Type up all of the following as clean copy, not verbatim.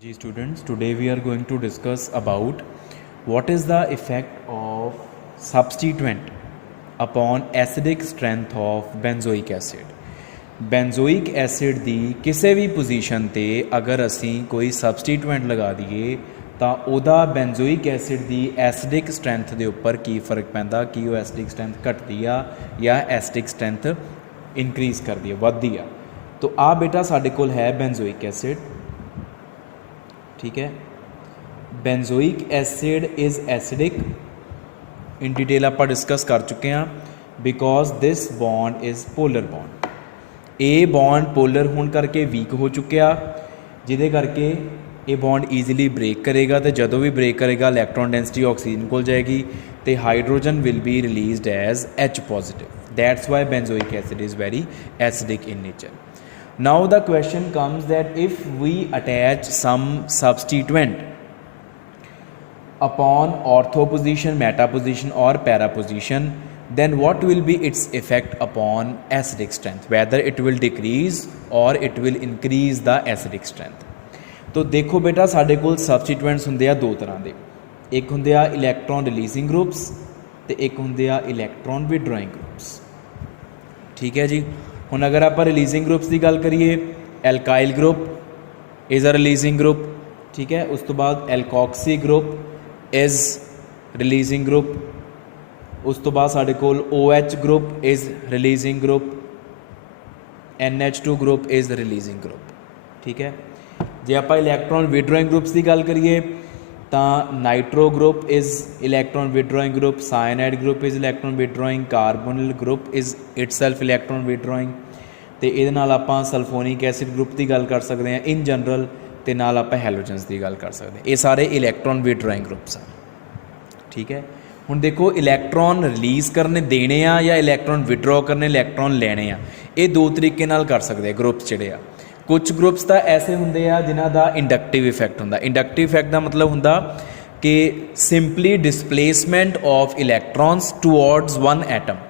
Ji students, today we are going to discuss about what is the effect of substituent upon acidic strength of benzoic acid. benzoic acid ਦੀ ਕਿਸੇ ਵੀ position ਤੇ ਅਗਰ ਅਸੀਂ ਕੋਈ ਸਬਸਟੀਟੂਐਂਟ ਲਗਾ ਦਈਏ ਤਾਂ ਉਹਦਾ benzoic acid ਦੀ ਐਸਿਡਿਕ ਸਟਰੈਂਥ ਦੇ ਉੱਪਰ ਕੀ ਫਰਕ ਪੈਂਦਾ, ਕੀ ਉਹ ਐਸਿਡਿਕ ਸਟਰੈਂਥ ਘਟਦੀ ਆ ਜਾਂ ਐਸਿਡਿਕ ਸਟਰੈਂਥ ਇਨਕਰੀਜ਼ ਕਰਦੀ ਆ, ਵੱਧਦੀ ਆ। तो आ बेटा साढ़े कोल है benzoic acid, ठीक है। benzoic acid is acidic, in detail आप डिस्कस कर चुके हैं, because this bond is polar bond. A bond polar होने करके वीक हो चुकिया, जिदे करके ये बॉन्ड ईजीली ब्रेक करेगा, तो जदों भी ब्रेक करेगा इलैक्ट्रॉन डेंसिटी ऑक्सीजन को जाएगी, तो hydrogen will be released as H positive. That's why benzoic acid is very acidic in nature. Now the question comes that if we attach some substituent upon ortho position, meta position or para position, then what will be its effect upon acidic strength, whether it will decrease or it will increase the acidic strength। तो देखो बेटा साढ़े कोल substituents ਹੁੰਦੇ ਆ ਦੋ ਤਰ੍ਹਾਂ ਦੇ, ਇੱਕ ਹੁੰਦੇ ਆ electron releasing groups ਤੇ ਇੱਕ ਹੁੰਦੇ ਆ electron withdrawing groups, ठीक है जी। ਹੁਣ अगर आप रिलीजिंग ग्रुप्स की गल करिए, alkyl group is a releasing group, ठीक है। उस तो बाद alkoxy group is releasing group, उस तो बाद साढ़े कोल OH group is releasing group, NH2 group is releasing group, ठीक है। जे आप इलैक्ट्रॉन विड्रॉइंग ग्रुप्स की गल करिए तो nitro group is electron withdrawing group, cyanide group is electron withdrawing, carbonyl group is itself electron withdrawing. तो ये आप सल्फोनिक एसिड ग्रुप की गल कर सकते हैं इन जनरल, तो नाल आप हैलोजेंस की गल कर सकते हैं। ये सारे इलैक्ट्रॉन विड्रॉइंग ग्रुप्स हैं, ठीक है। हुण देखो इलैक्ट्रॉन रिलीज़ करने देने आ या इलैक्ट्रॉन विड्रॉ करने, इलैक्ट्रॉन लेने आ, ये दो तरीके नाल कर सकते हैं ग्रुप्स जिहड़े आ। कुछ ग्रुप्स तो ऐसे होंगे आ जिन्हां दा इंडक्टिव इफैक्ट होंदा। इंडक्टिव इफैक्ट का मतलब होंदा कि simply displacement of electrons towards one atom,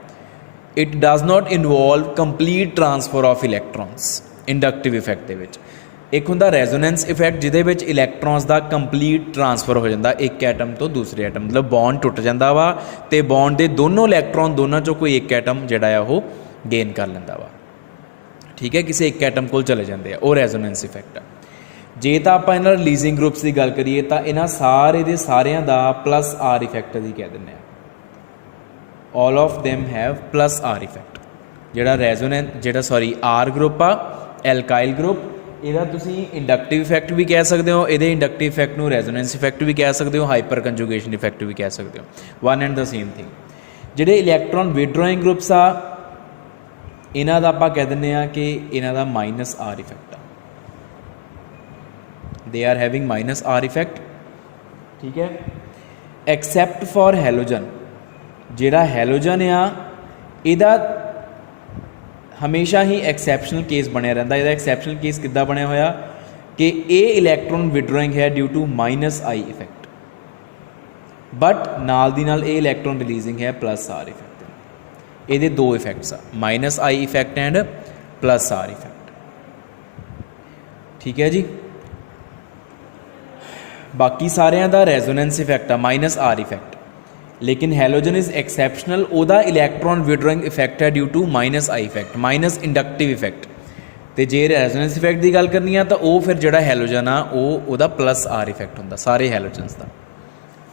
it does not involve complete transfer of electrons. Inductive effect दे विच एक होंदा रेजोनेंस इफैक्ट, जिहदे विच इलैक्ट्रॉन्स का कंप्लीट ट्रांसफर हो जाता एक एटम तो दूसरे एटम, मतलब बॉन्ड टुट जाता वा तो बॉन्ड के दोनों इलैक्ट्रॉन दोनों चों कोई एक एटम जिहड़ा आ वो गेन कर लैंदा वा, ठीक है, किसी एक एटम को चले जाते हैं, वो रेजोनेंस इफैक्ट है। जे तो आप इन्हां रिलीजिंग ग्रुप्स की गल करिए तो इन्हां सारे दे सारियां दा प्लस आर इफैक्ट ही कह दें, all of them have plus R effect. जिहड़ा रेजोनेंस जिहड़ा सॉरी आर ग्रुप आ एल्काइल ग्रुप, इहदा तुसीं इंडक्टिव इफैक्ट भी कह सकते हो, इहदे इंडक्टिव इफैक्ट नूं रेजोनेंस इफैक्ट भी कह सकते हो, हाइपर कंजुगेशन इफैक्ट भी कह सकते हो, one and the same thing. जिहड़े इलैक्ट्रॉन विड्रॉइंग ग्रुप्स आ इन्हां दा आपां कह दिंदे आ कि इन्हां दा माइनस आर इफैक्ट आ, they are having minus R effect, ठीक है। एक्सैप्ट फॉर हैलोजन, जिहड़ा हैलोजन आ इहदा हमेशा ही एक्सैप्शनल केस बनिया रहिंदा। इहदा एक्सैप्शनल केस किद्दां बनिया होया कि ए इलैक्ट्रॉन विड्रॉइंग है due to minus I effect, but नाल दी नाल ए इलैक्ट्रॉन रिलीजिंग है प्लस आर इफैक्ट। ये दो इफैक्ट्स आ, minus I effect and plus R effect, ठीक है जी। बाकी सारियां दा रेजोनेंस इफैक्ट आ माइनस आर इफैक्ट, लेकिन हैलोजन इज़ एक्सैप्शनल, ओदा इलैक्ट्रॉन विड्रॉइंग इफैक्ट है due to minus I effect, minus inductive effect. तो जे रेजोनेंस इफैक्ट की गल करनी है तो वह फिर जो हैलोजन आ वो प्लस आर इफैक्ट होंदा सारे हैलोजनस का,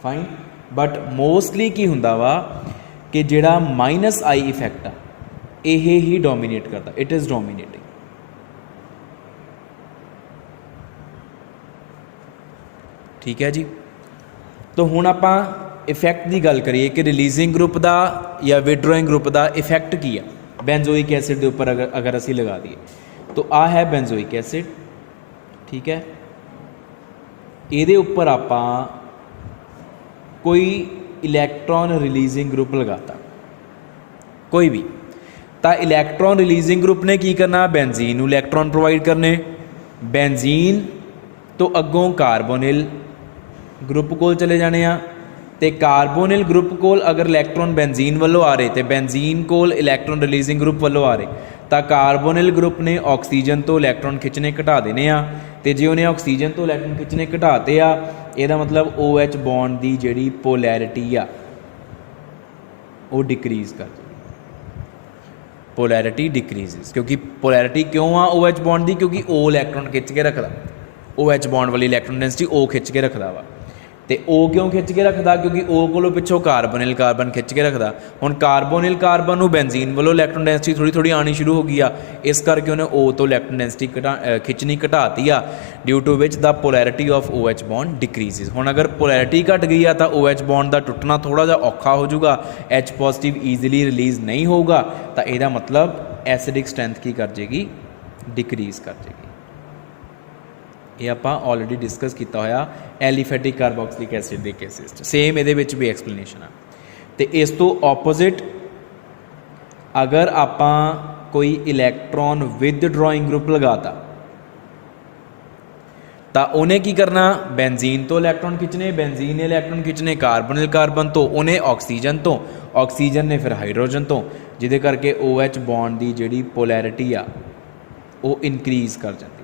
फाइन। बट मोस्टली की हुंदा वा कि जिहड़ा माइनस आई इफैक्ट आ यह ही डोमीनेट करता, इट इज़ डोमीनेटिंग, ठीक है जी। तो हुण आपां इफैक्ट की गल करिए कि रिलीजिंग ग्रुप का या विड्रॉइंग ग्रुप का इफैक्ट की है बेंजोइक एसिड के उपर अगर असी लगा दिए तो आ है बेंजोइक एसिड, ठीक है। ये उपर आपां कोई इलैक्ट्रॉन रिलीजिंग ग्रुप लगाता कोई भी, तो इलैक्ट्रॉन रिलीजिंग ग्रुप ने की करना, बेंजीन नूं इलैक्ट्रॉन प्रोवाइड करने, बेंजीन तो अगों कार्बोनिल ग्रुप को चले जाने आ, तो कार्बोनिल ग्रुप को अगर इलैक्ट्रॉन बेंजीन वालों आ रहे तो बेंजीन को इलैक्ट्रॉन रिलीजिंग ग्रुप वालों आ रहे, तो कार्बोनिल ग्रुप ने ऑक्सीजन तो इलैक्ट्रॉन खिंचने घटा देने आ, तो जे उन्हें ऑक्सीजन तो इलैक्ट्रॉन खिंचने घटाते आ, ਇਹਦਾ मतलब OH बॉन्ड की जिहड़ी पोलैरिटी आ वो डिक्रीज़ कर जाएगी, पोलैरिटी डिक्रीजेस। क्योंकि पोलैरिटी क्यों आ OH बॉन्ड की, क्योंकि O इलैक्ट्रॉन खिंच के रखता, OH बॉन्ड वाली इलैक्ट्रॉन डेंसिटी O खिंच के रखता वा। तो O क्यों खिंच के रखता, क्योंकि O कोलों पिछों कार्बोनिल कार्बन खिंच के रखता। हुण कार्बोनिल कार्बन नूं बेंजीन वालों इलैक्ट्रॉन डेंसिटी थोड़ी थोड़ी आनी शुरू हो गई आ, इस करके उन्हें O तो इलैक्ट्रॉन डेंसिटी खिंचनी घटाती आ, due to which the polarity of OH bond decreases. हुण अगर पोलैरिटी घट गई आ तो OH बॉन्ड का टुटना थोड़ा जिहा औखा हो जाऊगा, H पॉजिटिव ईजिली रिलीज़ नहीं होगा, तो यदा मतलब एसिडिक स्ट्रेंथ की कर जाएगी, डिक्रीज़ कर जाएगी। ये आप ऑलरेडी डिस्कस किया होया एलीफैटिक कार्बोक्सिलिक एसिड के केसिस, सेम ये भी एक्सप्लेनेशन आ। तो इस तो ऑपोजिट अगर आप कोई इलैक्ट्रॉन विदड्रॉइंग ग्रुप लगाता तो उन्हें की करना, बेंजीन तो इलैक्ट्रॉन खिंचने, बेंजीन ने इलैक्ट्रॉन खिंचने कार्बोनिल कार्बन तो, उन्हें ऑक्सीजन तो, ऑक्सीजन ने फिर हाइड्रोजन तो, जिदे करके OH बॉन्ड की जिहड़ी पोलैरिटी आ वो इनक्रीज़ कर जाती है।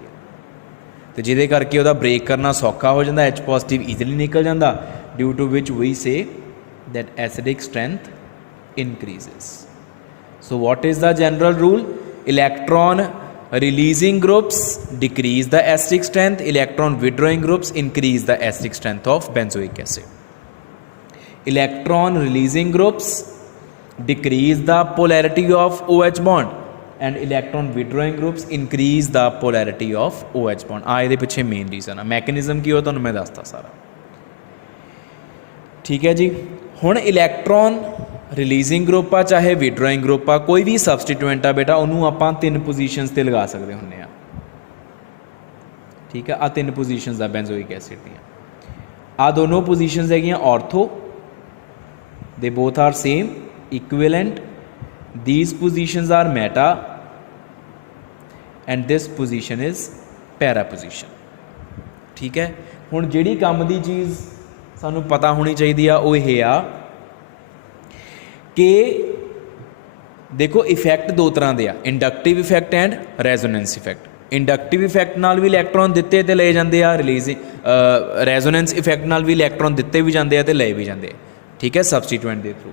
तो जिदे करके वह ब्रेक करना सौखा हो जाता, H पॉजिटिव ईजिली निकल जाता, due to which we say that acidic strength increases. So what is the general rule? Electron releasing groups decrease the acidic strength, electron withdrawing groups increase the acidic strength of benzoic acid. Electron releasing groups decrease the polarity of OH bond and electron withdrawing groups increase the polarity of OH bond. ये पिछे main reason है, mechanism की हो तो मैं दसता सारा, ठीक है जी। हुण इलैक्ट्रॉन रिलीजिंग ग्रुप आ चाहे विड्रॉइंग ग्रुप आ, कोई भी सबसटीट्यूएंट आ बेटा उन्होंने आप 3 पोजीशनस ते लगा सकते होंगे आ, ठीक है। आ 3 पोजीशनस आ बेंजोइक एसिड दी, आ दोनों पोजीशनस है ortho, they both are same equivalent, these positions are meta and this position is para position, ठीक है। हुण जिहड़ी काम की चीज़ सानू पता होनी चाहिए आ वो ये आ कि देखो इफैक्ट 2 तरह के आ, inductive effect and resonance effect. Inductive effect नाल भी इलैक्ट्रॉन दिते ते ले जाते आ, रिलीजिंग रेजोनेंस इफैक्ट नाल भी इलैक्ट्रॉन दिते भी जाते आ ते ले भी जाते, ठीक है, सबसटीट्यूएंट के थ्रू,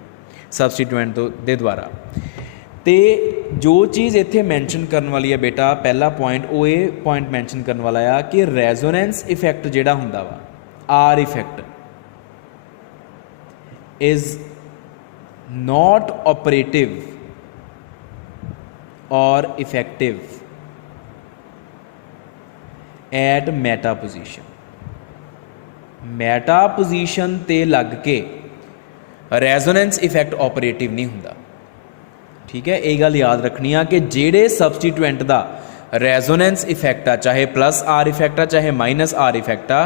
सबसटीट्यूएंट के द्वारा। तो जो चीज़ इत्थे मैंशन करने वाली है बेटा, पहला पॉइंट वो ये पॉइंट मैंशन करने वाला आ कि रेजोनेंस इफैक्ट जिहड़ा हुंदा वा, R effect is not operative और effective at meta position. Meta position ते लग के रेजोनेंस इफैक्ट ऑपरेटिव नहीं हुंदा, ठीक है। ये गल याद रखनी आ कि जेड़े सबसटीट्यूएंट का रेजोनेंस इफैक्ट आ, चाहे प्लस आर इफैक्ट आ चाहे माइनस आर इफैक्ट आ,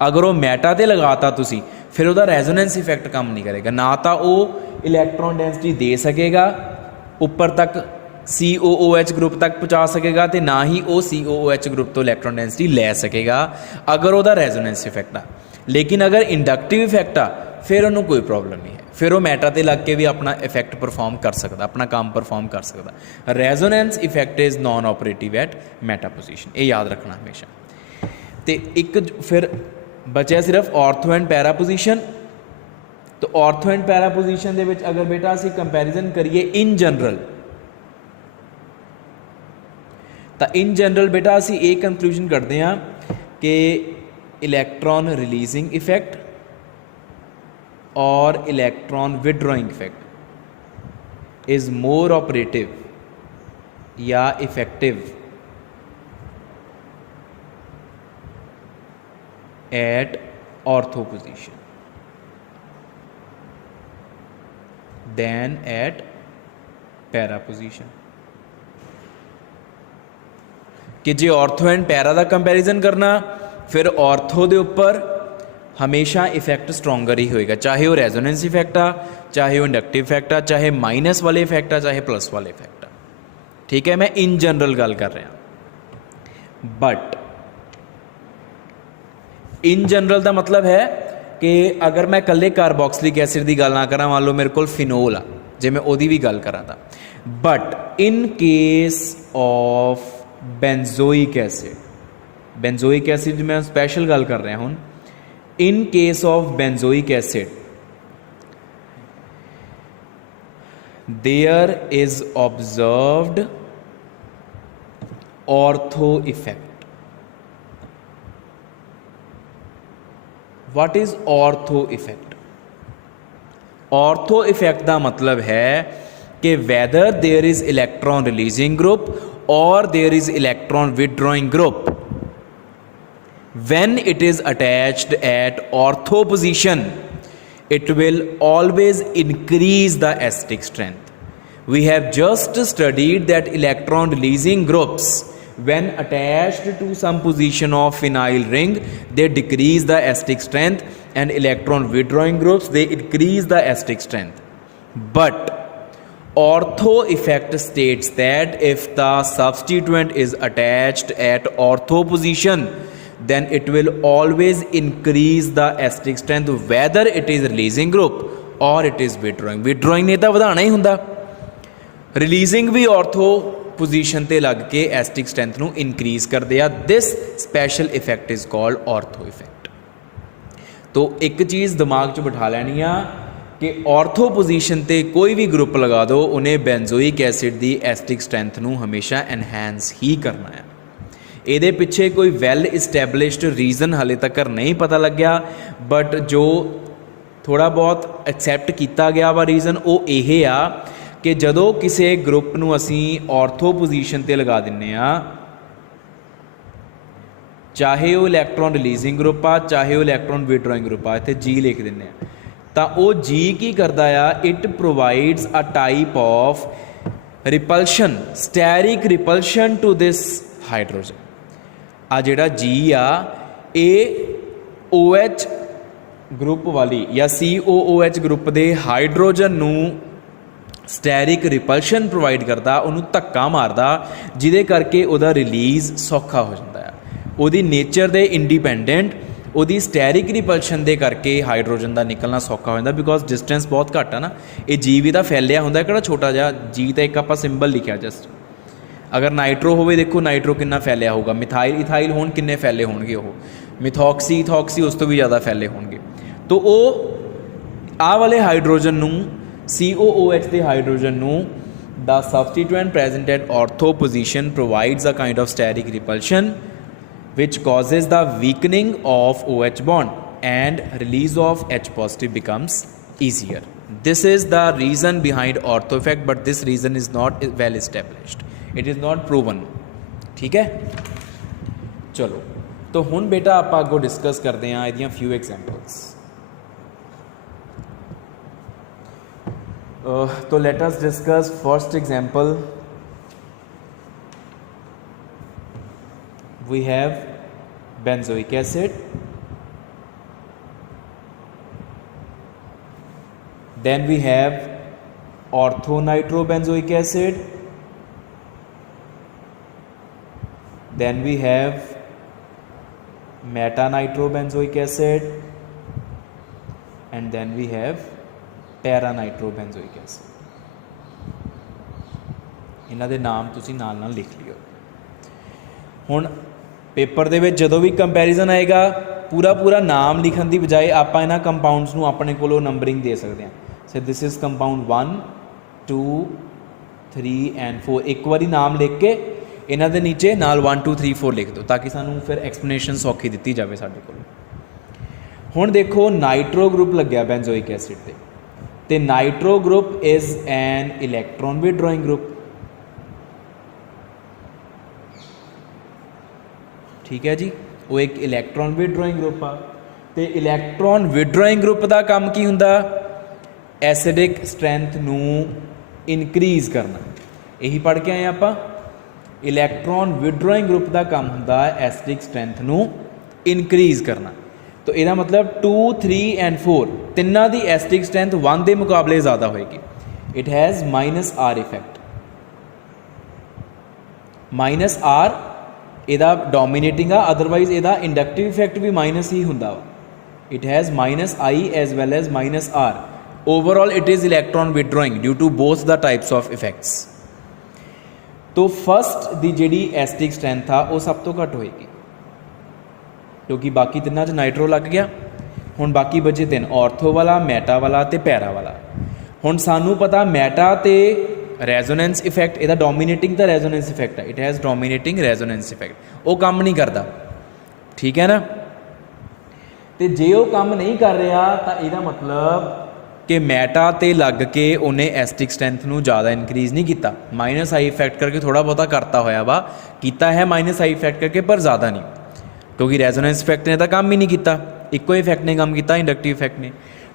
अगर वो मैटा ते लगाता तुसी फिर वह रेजोनेंस इफैक्ट काम नहीं करेगा, ना तो वो इलैक्ट्रॉन डेंसिटी दे सकेगा ऊपर तक COOH ग्रुप तक पहुँचा सकेगा, तो ना ही वो COOH ग्रुप तो इलैक्ट्रॉन डेंसिटी ले सकेगा अगर वह रेजोनेंस इफैक्ट आ। लेकिन अगर इंडक्टिव इफैक्ट आ फिर उन्होंने कोई प्रॉब्लम नहीं है, फिर वो मैटा ते लग के भी अपना इफैक्ट परफॉर्म कर सकता, अपना काम परफॉर्म कर सकता। Resonance effect is non operative at meta position, ये याद रखना हमेशा। तो एक फिर बचा सिर्फ ऑर्थो एंड पैरा पोजीशन। तो ऑर्थो एंड पैरा पोजीशन दे विच अगर बेटा असीं कंपैरिजन करिए इन जनरल, तो इन जनरल बेटा असीं ये कंक्लूजन करते हैं कि इलैक्ट्रॉन रिलीजिंग इफैक्ट और electron withdrawing effect is more operative या effective at ortho position than at para position. कि जे ऑर्थो एंड पैरा का कंपैरिजन करना फिर ऑर्थो के उपर हमेशा इफैक्ट स्ट्रोंगर ही होएगा, चाहे वो रेजोनेंस इफैक्ट आ, चाहे वो इंडक्टिव इफैक्ट आ, चाहे माइनस वाले इफैक्ट आ, चाहे प्लस वाले इफैक्ट आ, ठीक है। मैं इन जनरल गल कर रहा। बट इन जनरल का मतलब है कि अगर मैं कल्ले कार्बोक्सिलिक एसिड की गल ना करा, मान लो मेरे को फिनोल आ, जे मैं ओदी भी गल करा था, but in case of benzoic acid benzoic acid मैं स्पैशल गल कर रहा हूँ। In case of benzoic acid there is observed ortho effect. What is ortho effect? Ortho effect का मतलब है कि whether there is electron releasing group or there is electron withdrawing group, when it is attached at ortho position, it will always increase the acidic strength. We have just studied that electron releasing groups, when attached to some position of phenyl ring, they decrease the acidic strength, and electron withdrawing groups, they increase the acidic strength. But ortho effect states that if the substituent is attached at ortho position, then it will always increase the acidic strength, whether it is releasing group or it is withdrawing. Withdrawing ने तो ਵਧਾਣਾ ही ਹੁੰਦਾ, releasing भी ortho position ਤੇ ਲੱਗ ਕੇ acidic strength ਨੂੰ increase ਕਰਦੇ ਆ। This special effect is called ortho effect। तो एक चीज़ दिमाग 'ਚ ਬਿਠਾ ਲੈਣੀ ਆ कि ऑर्थो पोजीशन ते कोई भी ग्रुप लगा दो, उन्हें बेंजोइक एसिड की एसिडिक स्ट्रेंथ नू हमेशा एनहांस ही करना है। ये पिछे कोई वैल इस्टैबलिश्ड रीजन हाले तक नहीं पता लग्या, बट जो थोड़ा बहुत एक्सैप्ट किया गया वा रीजन वो ये आ कि जदों किसी ग्रुप नू असी ऑर्थो पोजीशन ते लगा दिन्ने आ, चाहे वो इलैक्ट्रॉन रिलीजिंग ग्रुप आ चाहे वो इलैक्ट्रॉन विड्रॉइंग ग्रुप आ, इत्थे जी लिख दिन्ने आ, तो वो जी की करता है, it provides a type of repulsion, steric repulsion to this hydrogen. आ जिहड़ा जी आ ये OH ग्रुप वाली या COOH ग्रुप के हाइड्रोजन नू स्टैरिक रिपल्शन प्रोवाइड करता, उन्होंने धक्का मारदा, जिदे करके उहदा रिलीज़ सौखा हो जाता है। उहदी नेचर दे इंडिपेंडेंट ਉਹਦੀ स्टैरिक रिपल्शन ਦੇ करके हाइड्रोजन का निकलना सौखा हो जाता, बिकॉज डिस्टेंस बहुत घट है ना। ये जी भी तो फैलिया होंगे, किहड़ा छोटा जिहा जी तो एक आप सिंबल लिखा जस्ट। अगर नाइट्रो हो, देखो नाइट्रो कितना फैलिया होगा, मिथाइल इथाइल होन किन्ने फैले होंगे, वो मिथॉक्सी इथॉक्सी उस तो भी ज़्यादा फैले होंगे। तो वो आ वाले हाइड्रोजन नू COOH के हाइड्रोजन नू the substituent present at ortho position provides a kind of steric repulsion which causes the weakening of OH bond and release of H positive becomes easier. This is the reason behind ortho effect, but this reason is not well established. It is not proven. ठीक है, चलो तो हुण बेटा आप अगों discuss करते हैं इहदियां few examples। तो let us discuss first example। We have benzoic acid, then we have orthonitrobenzoic acid, then we have metanitrobenzoic acid, and then we have paranitrobenzoic acid। इन्हां दे नाम तुसीं नाल नाल लिख लियो। हुण पेपर दे विच जदों भी कंपैरिजन आएगा, पूरा पूरा नाम लिखण की बजाय आप इन्हां कंपाउंड्स नूं अपने कोलों नंबरिंग दे सकते हैं। So this is compound 1 2 3 and 4। एक बारी नाम लिख के इन्हां दे नीचे नाल 1 2 3 4 लिख दो, ताकि सानूं फिर एक्सप्लेनेशन सौखी दी जाए साडे कोल। हुण देखो नाइट्रो ग्रुप लग्या बेंजोइक एसिड ते nitro group is an electron withdrawing group. ठीक है जी, वो एक इलैक्ट्रॉन विड्रॉइंग ग्रुप आ। तो इलैक्ट्रॉन विड्रॉइंग ग्रुप का काम की हुंदा, एसिडिक स्ट्रेंथ नू इनक्रीज़ करना। यही पढ़ के आए आप। इलैक्ट्रॉन विड्रॉइंग ग्रुप का काम हुंदा एसिडिक स्ट्रेंथ नू इनक्रीज़ करना। तो यदा मतलब 2 3 एंड 4 तिन्ना दी एसिडिक स्ट्रेंथ 1 के मुकाबले ज़्यादा होएगी। It has -R effect. -R ਇਹਦਾ डोमीनेटिंग आ, अदरवाइज ਇਹਦਾ इंडक्टिव इफेक्ट भी माइनस ही ਹੁੰਦਾ। It has -I as well as -R। Overall it is electron withdrawing due to both the types of effects. तो फस्ट दी जिहड़ी एसिडिक स्ट्रेंथ आ वो सब तो घट होएगी। क्योंकि बाकी तिन्नां च नाइट्रो लग गया। हुण बाकी बचे तीन, ऑर्थो वाला, मैटा वाला ते पैरा वाला। हुण सानू पता मैटा ते रेजोनेंस इफैक्ट, इहदा डोमीनेटिंग दा रेजोनेंस इफैक्ट है, इट हैज़ डोमीनेटिंग रेजोनेंस इफैक्ट, वो काम नहीं करता। ठीक है ना। तो जे वो काम नहीं कर रहा तो यदा मतलब कि मैटा ते लग के उन्हें एस्टिक स्ट्रेंथ नू ज़्यादा इनक्रीज़ नहीं किया, माइनस आई इफैक्ट करके थोड़ा बहुता करता होया वा, किया है माइनस आई इफैक्ट करके, पर ज़्यादा नहीं, क्योंकि रेजोनेंस इफैक्ट ने तो काम ही नहीं किया, इको इफैक्ट ने काम किया, इंडक्टिव इफैक्ट ने।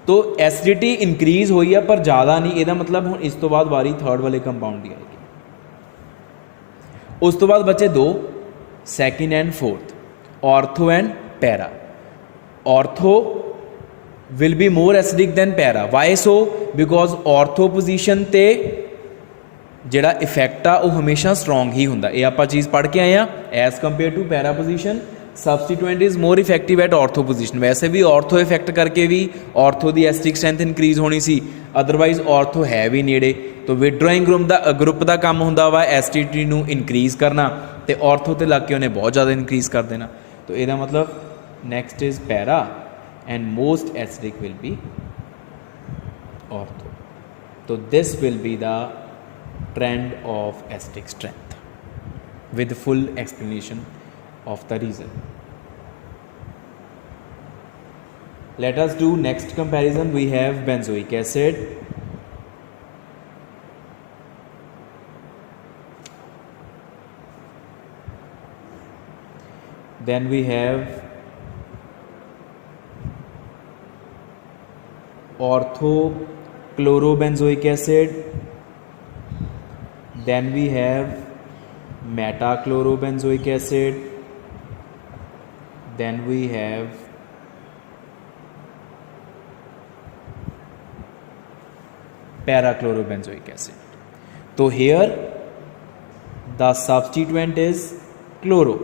तो एसिडिटी इनक्रीज़ हुई है पर ज़्यादा नहीं, यदा मतलब हुण इस तो बाद वारी थर्ड वाले कंपाउंड की आएगी। उस तो बाद बचे दो, second and fourth, ortho and para. Ortho will be more acidic than para, why so, because ortho position ते जिहड़ा इफैक्ट आ वो हमेशा स्ट्रोंग ही हुंदा, ये आपां चीज़ पढ़ के आए हैं। As compare to para position substituent is more effective at ortho position. वैसे भी ऑर्थो इफैक्ट करके भी ऑर्थो की एसिडिक स्ट्रेंथ इनक्रीज़ होनी सी, अदरवाइज ऑर्थो है भी नेड़े। तो विड्रॉइंग ग्रुप का काम हुंदा वा एसिडिटी नू इनक्रीज़ करना, तो ऑर्थो ते लग के उन्हें बहुत ज़्यादा इनक्रीज़ कर देना। तो यदा मतलब next is para and most acidic will be ortho. So this will be the trend of acidic strength with full explanation of the reason. Let us do next comparison. We have benzoic acid, then we have orthochlorobenzoic acid, then we have metachlorobenzoic acid, then we have parachlorobenzoic acid. So here the substituent is chloro,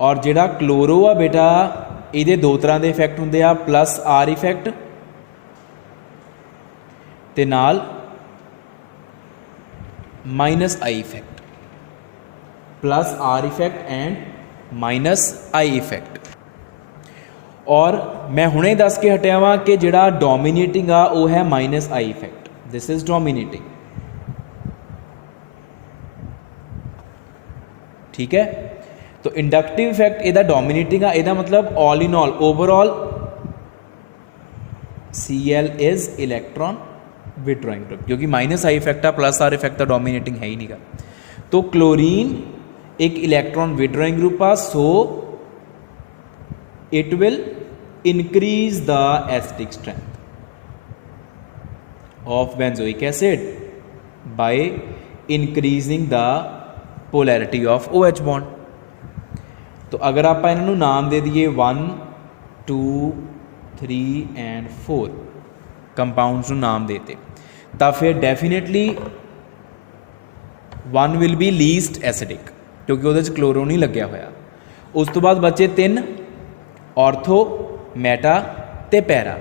और जिहड़ा chloro आ बेटा ਇਹਦੇ ਦੋ ਤਰ੍ਹਾਂ ਦੇ effect ਹੁੰਦੇ ਆ, plus R effect ਤੇ ਨਾਲ minus I effect, plus R effect and minus I effect. और मैं हुणे दस के हटिया वा कि जिहड़ा डोमीनेटिंग आ वो है minus I effect, this is dominating. ठीक है, तो इंडक्टिव इफैक्ट इहदा डोमीनेटिंग आ, इहदा मतलब all in all overall Cl is electron withdrawing group, क्योंकि माइनस आई इफैक्ट आ, प्लस आर इफैक्ट आ, डोमीनेटिंग है ही नहीं का। तो क्लोरीन एक इलैक्ट्रॉन विड्रॉइंग ग्रुप आ, so it will increase the acidic strength of benzoic acid by increasing the polarity of OH bond। तो अगर आप इन्हों नाम दे दिए 1 2 3 एंड 4 कंपाउंड्स को नाम देते, तो फिर definitely 1 will be least acidic, क्योंकि वो क्लोरो नहीं लग्या होया। उस तो बाद बचे 3 ऑर्थो, मैटा ते पैरा।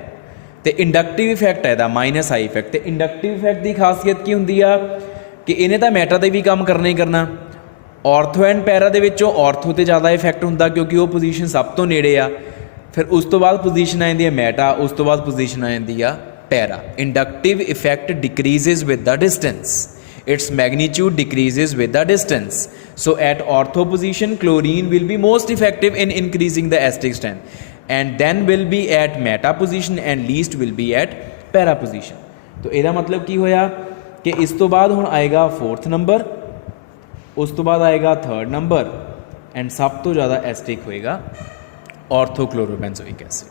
तो इंडक्टिव इफैक्ट है माइनस आई इफैक्ट। तो इंडक्टिव इफैक्ट की खासियत की होंगी आ कि इन्हें तो मैटा से भी काम करना ही करना। ऑर्थो एंड पैरा दे विचों ऑर्थो ते ज़्यादा इफैक्ट होंदा, क्योंकि वो पोजीशन सब तो नेड़े आ। फिर उस तो बाद पोजीशन आ जाती है मैटा, उस तो बाद पोजीशन आ जाती है para. Inductive effect decreases with the distance, its magnitude decreases with the distance. So at ortho position chlorine will be most effective in increasing the acidic strength, and then will be at meta position and least will be at para position। तो ਇਹਦਾ मतलब की होया कि इस तो बाद हुण आएगा 4th नंबर, उस तो बाद आएगा 3rd नंबर, एंड सब तो ज़्यादा एसिडिक होएगा ऑर्थोक्लोरोबेंजोइक एसिड।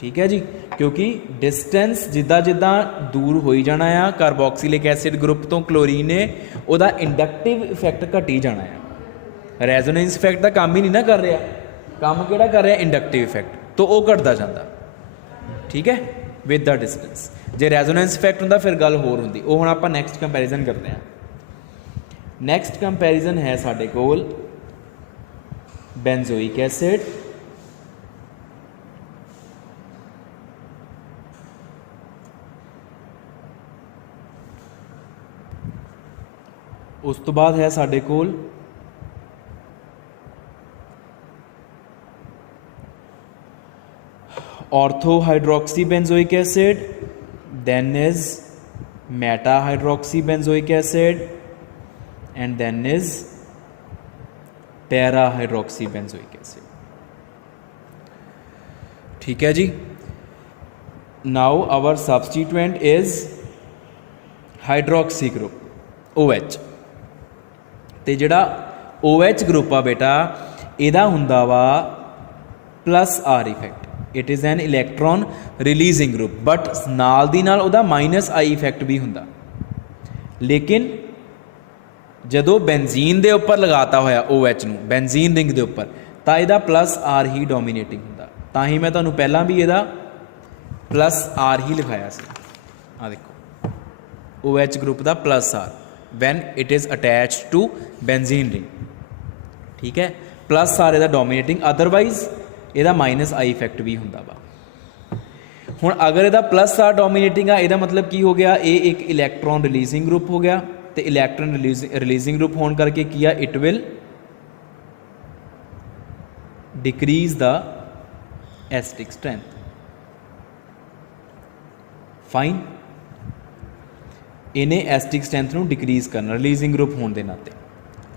ठीक है जी, क्योंकि डिस्टेंस जिदा जिदा दूर हो जाना आ कार्बोक्सिलिक एसिड ग्रुप तो क्लोरीन ने उहदा इंडक्टिव इफैक्ट घटी जाना है। रेजोनेंस इफैक्ट का काम ही नहीं ना कर रहा, काम किहड़ा कर रहा इंडक्टिव इफैक्ट, तो वह घटता जाता। ठीक है, with the distance. J resonance effect हुंदा फिर गल होर हुंदी। वो हुण आपां नैक्सट कंपैरिजन करते हैं। नैक्सट कंपैरिजन है साडे कोल बेंजोइक एसिड उस तो बाद है साडे कोल ortho hydroxy benzoic acid, then is meta hydroxy benzoic acid, and then is para hydroxy benzoic acid. ठीक है जी. Now our substituent is hydroxy group OH. ਤੇ ਜਿਹੜਾ OH ਗਰੁੱਪ ਆ ਬੇਟਾ ਇਹਦਾ ਹੁੰਦਾ ਵਾ plus R effect. It is an electron releasing group, but ਨਾਲ ਦੀ ਨਾਲ ਉਹਦਾ ਮਾਈਨਸ ਆਈ ਇਫੈਕਟ ਵੀ ਹੁੰਦਾ. ਲੇਕਿਨ ਜਦੋਂ ਬੈਂਜ਼ੀਨ ਦੇ ਉੱਪਰ ਲਗਾਤਾ ਹੋਇਆ OH ਨੂੰ ਬੈਂਜ਼ੀਨ ਰਿੰਗ ਦੇ ਉੱਪਰ ਤਾਂ ਇਹਦਾ ਪਲੱਸ ਆਰ ਹੀ ਡੋਮੀਨੇਟਿੰਗ ਹੁੰਦਾ. ਤਾਂ ਹੀ ਮੈਂ ਤੁਹਾਨੂੰ ਪਹਿਲਾਂ ਵੀ ਇਹਦਾ ਪਲੱਸ ਆਰ ਹੀ ਲਿਖਾਇਆ ਸੀ. ਆ ਦੇਖੋ OH ਗਰੁੱਪ ਦਾ plus R when it is attached to benzene ring. ਠੀਕ ਹੈ, ਪਲੱਸ ਆਰ ਇਹਦਾ ਡੋਮੀਨੇਟਿੰਗ, ਅਦਰਵਾਈਜ਼ ਇਹਦਾ ਮਾਈਨਸ ਆਈ ਇਫੈਕਟ ਵੀ ਹੁੰਦਾ ਵਾ. ਹੁਣ ਅਗਰ ਇਹਦਾ ਪਲੱਸ ਆਰ ਡੋਮੀਨੇਟਿੰਗ ਆ ਇਹਦਾ ਮਤਲਬ ਕੀ ਹੋ ਗਿਆ, ਇਹ ਇੱਕ ਇਲੈਕਟ੍ਰੋਨ ਰਿਲੀਜ਼ਿੰਗ ਗਰੁੱਪ ਹੋ ਗਿਆ. ਤੇ ਇਲੈਕਟ੍ਰੋਨ ਰਿਲੀਜ਼ਿੰਗ ਗਰੁੱਪ ਹੋਣ ਕਰਕੇ ਕੀ ਆ, it will decrease the acidic strength. Fine, ਇਹਨੇ ਐਸਿਡਿਕ ਸਟਰੈਂਥ ਨੂੰ ਡਿਕਰੀਜ਼ ਕਰਨਾ ਰਿਲੀਜ਼ਿੰਗ ਗਰੁੱਪ ਹੋਣ ਦੇ ਨਾਤੇ.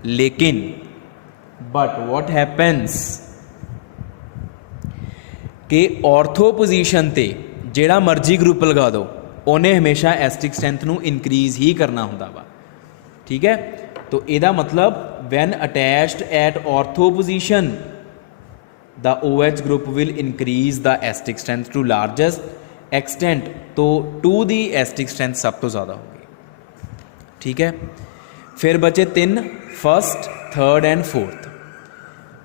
ਲੇਕਿਨ ਬਟ ਵਾਟ ਹੈਪਨਸ ਕਿ ਔਰਥੋ ਪੋਜੀਸ਼ਨ ਤੇ ਜਿਹੜਾ ਮਰਜ਼ੀ ਗਰੁੱਪ ਲਗਾ ਦਿਓ ਉਹਨੇ ਹਮੇਸ਼ਾ ਐਸਿਡਿਕ ਸਟਰੈਂਥ ਨੂੰ ਇਨਕਰੀਜ਼ ਹੀ ਕਰਨਾ ਹੁੰਦਾ ਵਾ. ਠੀਕ ਹੈ, ਤੋ ਇਹਦਾ ਮਤਲਬ when attached at ortho position the OH group will increase the acidic strength to largest extent. तो 2 ਦੀ acidic strength ਸਭ ਤੋਂ ਜ਼ਿਆਦਾ ਹੋਗੀ. ਠੀਕ ਹੈ, ਫਿਰ ਬਚੇ 3, ਫਸਟ, ਥਰਡ ਐਂਡ ਫੋਰਥ.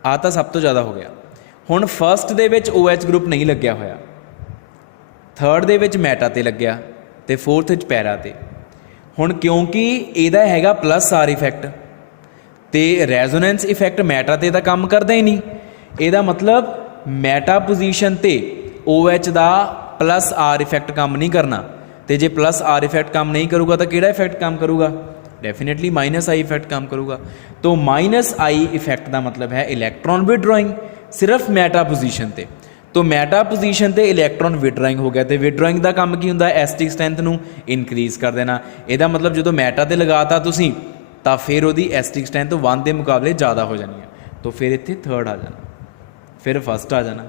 ਆ ਤਾਂ ਸਭ ਤੋਂ ਜ਼ਿਆਦਾ ਹੋ ਗਿਆ. ਹੁਣ ਫਸਟ ਦੇ ਵਿੱਚ OH ਗਰੁੱਪ ਨਹੀਂ ਲੱਗਿਆ ਹੋਇਆ, ਥਰਡ ਦੇ ਵਿੱਚ ਮੈਟਾ ਤੇ ਲੱਗਿਆ ਤੇ ਫੋਰਥ ਵਿੱਚ ਪੈਰਾ ਤੇ. ਹੁਣ ਕਿਉਂਕਿ ਇਹਦਾ ਹੈਗਾ ਪਲੱਸ ਆਰ ਇਫੈਕਟ ਤੇ ਰੈਜ਼ੋਨੈਂਸ ਇਫੈਕਟ ਮੈਟਾ ਤੇ ਤਾਂ ਕੰਮ ਕਰਦਾ ਹੀ ਨਹੀਂ. ਇਹਦਾ ਮਤਲਬ ਮੈਟਾ ਪੋਜੀਸ਼ਨ ਤੇ OH ਦਾ ਪਲੱਸ ਆਰ ਇਫੈਕਟ ਕੰਮ ਨਹੀਂ ਕਰਨਾ. ਤੇ ਜੇ ਪਲੱਸ ਆਰ ਇਫੈਕਟ ਕੰਮ ਨਹੀਂ ਕਰੂਗਾ ਤਾਂ ਕਿਹੜਾ ਇਫੈਕਟ ਕੰਮ ਕਰੂਗਾ, ਡੈਫੀਨੇਟਲੀ ਮਾਈਨਸ ਆਈ ਇਫੈਕਟ ਕੰਮ ਕਰੂਗਾ. ਤੋ ਮਾਈਨਸ ਆਈ ਇਫੈਕਟ ਦਾ ਮਤਲਬ ਹੈ ਇਲੈਕਟ੍ਰੋਨ ਵਿਡਰੋਇੰਗ ਸਿਰਫ ਮੈਟਾ ਪੋਜੀਸ਼ਨ ਤੇ. ਤੋ ਮੈਟਾ ਪੋਜੀਸ਼ਨ ਤੇ ਇਲੈਕਟ੍ਰੋਨ ਵਿਡਰੋਇੰਗ ਹੋ ਗਿਆ ਤੇ ਵਿਡਰੋਇੰਗ ਦਾ ਕੰਮ ਕੀ ਹੁੰਦਾ, ਐਸਿਡਿਕ ਸਟਰੈਂਥ ਨੂੰ ਇਨਕਰੀਜ਼ ਕਰ ਦੇਣਾ. ਇਹਦਾ ਮਤਲਬ ਜਦੋਂ ਮੈਟਾ ਤੇ ਲਗਾਤਾ ਤੁਸੀਂ ਤਾਂ ਫਿਰ ਉਹਦੀ ਐਸਿਡਿਕ ਸਟਰੈਂਥ 1 ਦੇ ਮੁਕਾਬਲੇ ਜ਼ਿਆਦਾ ਹੋ ਜਾਣੀ ਹੈ. ਤੋ ਫਿਰ ਇੱਥੇ ਥਰਡ ਆ ਜਾਣਾ, ਫਿਰ ਫਸਟ ਆ ਜਾਣਾ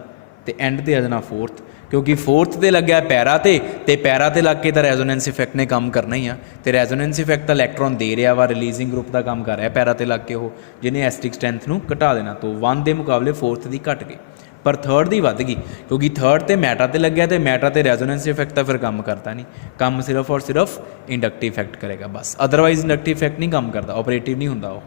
ਤੇ ਐਂਡ ਤੇ ਆ ਜਾਣਾ ਫੋਰਥ. ਕਿਉਂਕਿ ਫੋਰਥ ਤੇ ਲੱਗਿਆ ਪੈਰਾ ਤੇ ਪੈਰਾ ਤੇ ਲੱਗ ਕੇ ਤਾਂ ਰੈਜ਼ੋਨੈਂਸ ਇਫੈਕਟ ਨੇ ਕੰਮ ਕਰਨਾ ਹੀ ਆ. ਤੇ ਰੈਜ਼ੋਨੈਂਸ ਇਫੈਕਟ ਤਾਂ ਇਲੈਕਟ੍ਰੋਨ ਦੇ ਰਿਹਾ ਵਾ, ਰਿਲੀਜ਼ਿੰਗ ਗਰੁੱਪ ਦਾ ਕੰਮ ਕਰ ਰਿਹਾ ਪੈਰਾ ਤੇ ਲੱਗ ਕੇ ਉਹ, ਜਿਹਨੇ ਐਸਿਡਿਕ ਸਟਰੈਂਥ ਨੂੰ ਘਟਾ ਦੇਣਾ. ਤੋਂ 1 ਦੇ ਮੁਕਾਬਲੇ ਫੋਰਥ ਦੀ ਘਟ ਗਈ ਪਰ ਥਰਡ ਦੀ ਵੱਧ ਗਈ ਕਿਉਂਕਿ ਥਰਡ ਤੇ ਮੈਟਾ ਤੇ ਲੱਗਿਆ ਤੇ ਮੈਟਾ ਤੇ ਰੈਜ਼ੋਨੈਂਸ ਇਫੈਕਟ ਤਾਂ ਫਿਰ ਕੰਮ ਕਰਦਾ ਨਹੀਂ. ਕੰਮ ਸਿਰਫ ਔਰ ਸਿਰਫ ਇੰਡਕਟਿਵ ਇਫੈਕਟ ਕਰੇਗਾ ਬਸ, ਅਦਰਵਾਈਜ਼ ਇੰਡਕਟਿਵ ਇਫੈਕਟ ਨਹੀਂ ਕੰਮ ਕਰਦਾ, ਆਪਰੇਟਿਵ ਨਹੀਂ ਹੁੰਦਾ ਉਹ.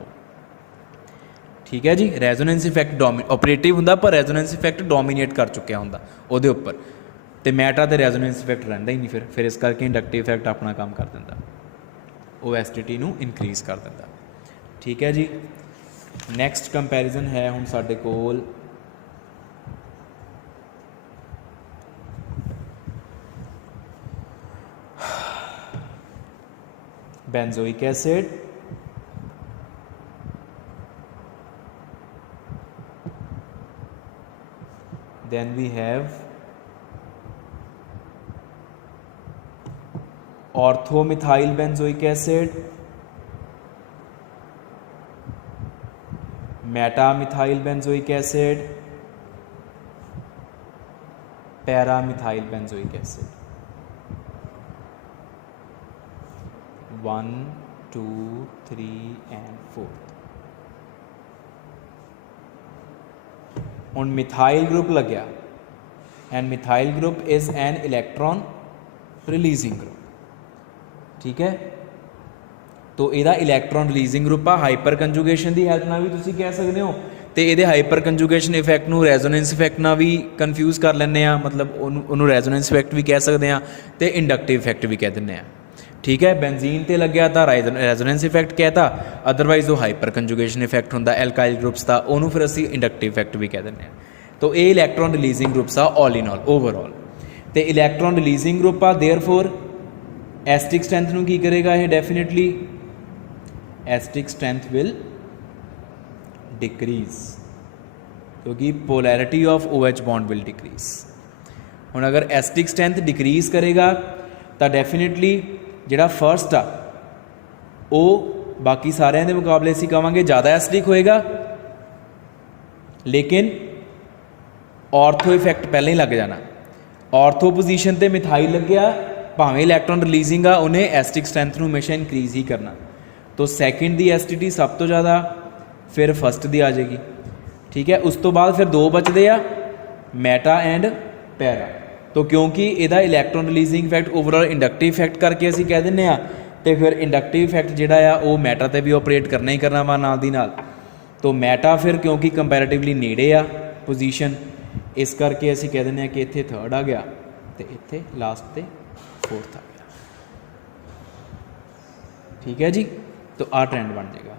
ਠੀਕ ਹੈ ਜੀ, ਰੈਜ਼ੋਨੈਂਸ ਇਫੈਕਟ ਆਪਰੇਟਿਵ ਹੁੰਦਾ ਪਰ ਰੈਜ਼ੋਨੈਂਸ ਇਫੈਕਟ ਡੋਮੀਨੇਟ ਕਰ ਚੁੱਕਿਆ ਹੁੰਦਾ ਉਹਦੇ ਉੱਪਰ ਤੇ ਮੈਟਾ ਤੇ ਰੈਜ਼ੋਨੈਂਸ ਇਫੈਕਟ ਰਹਿੰਦਾ ਹੀ ਨਹੀਂ. ਫਿਰ ਇਸ ਕਰਕੇ ਇੰਡਕਟਿਵ ਇਫੈਕਟ ਆਪਣਾ ਕੰਮ ਕਰ ਦਿੰਦਾ, ਉਹ ਐਸਿਡਿਟੀ ਨੂੰ ਇਨਕਰੀਜ਼ ਕਰ ਦਿੰਦਾ. ਠੀਕ ਹੈ ਜੀ, ਨੈਕਸਟ ਕੰਪੈਰੀਜ਼ਨ ਹੈ ਹੁਣ ਸਾਡੇ ਕੋਲ benzoic acid, then we have orthomethyl benzoic acid, metamethyl benzoic acid, paramethyl benzoic acid. 1, 2, 3 and 4. ਹੁਣ ਮਿਥਾइल ग्रुप लग गया and methyl group is an electron releasing group. ठीक है, तो ਇਹਦਾ ਇਲੈਕਟ੍ਰੋਨ ਰਿਲੀਜ਼ਿੰਗ ਗਰੁੱਪ ਆ. ਹਾਈਪਰ ਕੰਜੂਗੇਸ਼ਨ ਦੀ ਹੈਲਪ ਨਾਲ ਵੀ ਤੁਸੀਂ ਕਹਿ ਸਕਦੇ ਹੋ ਤੇ ਇਹਦੇ ਹਾਈਪਰ ਕੰਜੂਗੇਸ਼ਨ ਇਫੈਕਟ ਨੂੰ ਰੈਜ਼ੋਨੈਂਸ ਇਫੈਕਟ ਨਾਲ ਵੀ ਕਨਫਿਊਜ਼ ਕਰ ਲੈਂਦੇ ਆ, ਮਤਲਬ ਉਹਨੂੰ ਰੈਜ਼ੋਨੈਂਸ ਇਫੈਕਟ ਵੀ ਕਹਿ ਸਕਦੇ ਆ ਤੇ ਇੰਡਕਟਿਵ ਇਫੈਕਟ ਵੀ ਕਹਿ ਦਿੰਦੇ ਆ. ਠੀਕ ਹੈ, ਬੈਂਜ਼ੀਨ ਤੇ ਲੱਗਿਆ ਤਾਂ ਰੈਜ਼ੋਨੈਂਸ ਇਫੈਕਟ ਕਹਿਤਾ, ਅਦਰਵਾਈਜ਼ ਉਹ ਹਾਈਪਰ ਕੰਜੂਗੇਸ਼ਨ ਇਫੈਕਟ ਹੁੰਦਾ ਐਲਕਾਈਲ ਗਰੁੱਪਸ ਦਾ, ਉਹਨੂੰ ਫਿਰ ਅਸੀਂ ਇੰਡਕਟਿਵ ਇਫੈਕਟ ਵੀ ਕਹਿ ਦਿੰਦੇ ਹਾਂ. ਤੋ ਇਹ ਇਲੈਕਟ੍ਰੋਨ ਰਿਲੀਜ਼ਿੰਗ ਗਰੁੱਪਸ ਆ ਆਲ ਇਨ ਆਲ ਓਵਰਆਲ. ਤੇ ਇਲੈਕਟ੍ਰੋਨ ਰਿਲੀਜ਼ਿੰਗ ਗਰੁੱਪ ਆ, ਦੇਅਰਫੋਰ ਐਸਿਡਿਕ ਸਟਰੈਂਥ ਨੂੰ ਕੀ ਕਰੇਗਾ ਇਹ, definitely acidic strength will decrease ਕਿਉਂਕਿ polarity of OH bond will decrease. ਹੁਣ ਅਗਰ ਐਸਿਡਿਕ ਸਟਰੈਂਥ ਡਿਕਰੀਜ਼ ਕਰੇਗਾ ਤਾਂ ਡੈਫੀਨੇਟਲੀ ਜਿਹੜਾ ਫਰਸਟ ਆ ਉਹ ਬਾਕੀ ਸਾਰਿਆਂ ਦੇ ਮੁਕਾਬਲੇ ਅਸੀਂ ਕਹਾਂਗੇ ਜ਼ਿਆਦਾ ਐਸਿਡਿਕ ਹੋਏਗਾ, ਲੇਕਿਨ ਆਰਥੋ ਇਫੈਕਟ ਪਹਿਲਾਂ ਹੀ ਲੱਗ ਜਾਣਾ। ਆਰਥੋ ਪੋਜੀਸ਼ਨ ਤੇ ਮਿਥਾਈਲ ਲੱਗਿਆ, ਭਾਵੇਂ ਇਲੈਕਟ੍ਰੋਨ ਰਿਲੀਜ਼ਿੰਗ ਆ, ਉਹਨੇ ਐਸਿਡਿਕ ਸਟਰੈਂਥ ਨੂੰ ਹਮੇਸ਼ਾ ਇਨਕਰੀਜ਼ ਹੀ ਕਰਨਾ। तो सैकेंड ਦੀ एसिडिटी सब तो ज़्यादा, फिर फस्ट ਦੀ आ जाएगी। ठीक है, उस तो बाद फिर दो बचते आ मैटा एंड पैरा। तो क्योंकि ਇਹਦਾ electron releasing effect overall inductive effect करके ਅਸੀਂ कह ਦਿੰਦੇ ਆ, तो फिर इंडक्टिव इफैक्ट ਜਿਹੜਾ ਆ ਉਹ मैटा ਤੇ भी ऑपरेट करना ही करना ਵਾ ਨਾਲ ਦੀ ਨਾਲ। तो मैटा फिर क्योंकि कंपैरेटिवली नेड़े आ पोजीशन, इस करके ਅਸੀਂ कह ਦਿੰਦੇ ਆ कि ਇੱਥੇ थर्ड आ गया तो ਇੱਥੇ लास्ट ਤੇ फोर्थ आ गया। ठीक है जी, तो आ ट्रेंड बन जाएगा।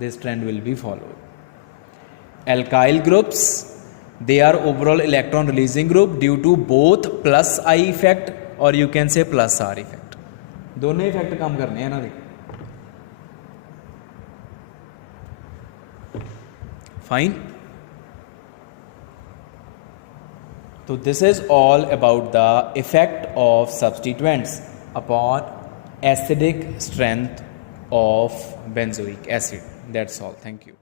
This trend will be followed. Alkyl groups, they are overall electron releasing group due to both plus I effect और you can say plus R effect। दोनों इफेक्ट काम करने हैं ना दे। फाइन, तो this is all about the effect of substituents upon acidic strength of benzoic acid। That's all. Thank you।